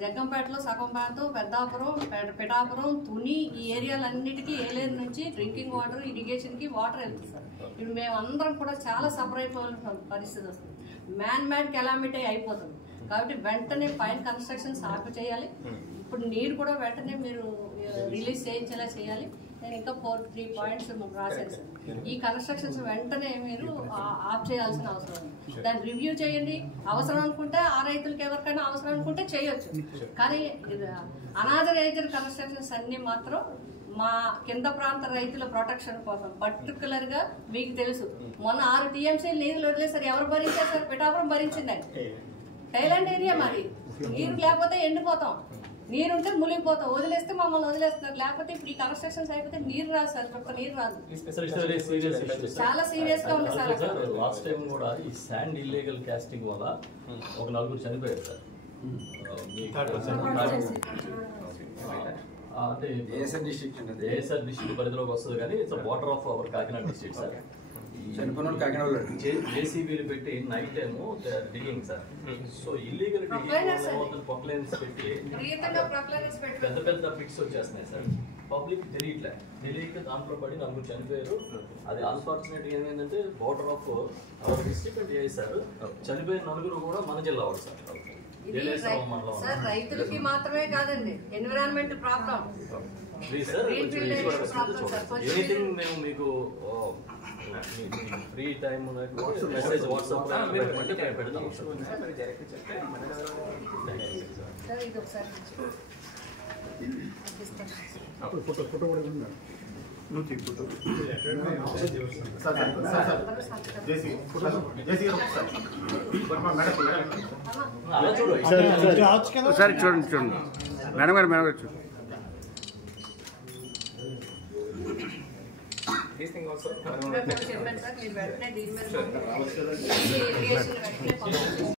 జగ్గంపేటలో సగం ప్రాంతం, పెద్దాపురం, పిఠాపురం, తుని ఈ ఏరియాలన్నిటికీ ఏలేరు నుంచి డ్రింకింగ్ వాటర్, ఇరిగేషన్కి వాటర్ వెళ్తుంది సార్. ఇప్పుడు మేమందరం కూడా చాలా సఫర్ అయిపోవాల్సిన పరిస్థితి వస్తుంది. మ్యాన్ మ్యాడ్ కెలామిటీ అయిపోతుంది. కాబట్టి వెంటనే పైన కన్స్ట్రక్షన్స్ ఆపు చేయాలి. ఇప్పుడు నీరు కూడా వెంటనే మీరు రిలీజ్ చేయించేలా చేయాలి. నేను ఇంకా 3 పాయింట్స్ రాశాను సార్. ఈ కన్స్ట్రక్షన్స్ వెంటనే మీరు ఆఫ్ చేయాల్సిన అవసరం ఉంది. దాన్ని రివ్యూ చేయండి. అవసరం అనుకుంటే ఆ రైతులకి ఎవరికైనా అవసరం అనుకుంటే చేయొచ్చు. కానీ అనాథరైజ్డ్ కన్స్ట్రక్షన్స్ అన్ని మాత్రం మా కింద ప్రాంత రైతుల ప్రొటెక్షన్ కోసం పర్టికులర్ గా మీకు తెలుసు. మొన్న 6 TMC నీళ్ళు వదిలేసారు. ఎవరు భరించారు సార్? పిఠాపురం భరించిందండి. థైలాండ్ ఏరియా మరి. నీరు లేకపోతే ఎండిపోతాం, నీరుంటే మునిగిపోతాం. వదిలేస్తే మమ్మల్ని వదిలేస్తున్నారు. లేకపోతే ఇప్పుడు ఈ కన్స్ట్రక్షన్స్ అయిపోతే నీరు రాదు సార్. ఒక్క నీరు రాదు. చాలా సీరియస్ గా ఉంది సార్. లాస్ట్ టైం కూడా ఈ శాండ్ ఇల్లీగల్ కాస్టింగ్ వల్ల ఒక 4 చనిపోయారు సార్. అంటే ఏఎస్ఆర్ డిస్ట్రిక్ట్ పరిధిలోకి వస్తుంది కానీ it's water of our Kakinada district sir. జేసీబీలు పెట్టి night time digging sir. So illegal Poclains పెట్టి పెద్ద పెద్ద పిట్స్ వచ్చేస్తున్నాయి సార్. పబ్లిక్ తెలియక దాంట్లో పడి 4 చనిపోయారు. అది అన్ఫార్చునేట్ ఏమైందంటే బార్డర్ ఆఫ్ అవర్ డిస్ట్రిక్ట్ అంటే సార్. చనిపోయిన 4 కూడా మన జిల్లా వాళ్ళు సార్. సార్ రైతులకి మాత్రమే కాదండి, ఎన్విరాన్మెంట్ ప్రాబ్లం. ఎనీథింగ్ మేము మీకు ఫ్రీ టైం మెసేజ్ వాట్సాప్ పెడతాం అప్పుడు ఫోటో కూడా నువ్వు ఫోటో ఒకసారి చూడండి చూడండి మేడం గారు చూడండి. చెప్పండి సార్. మీరు వెంటనే దీని మీద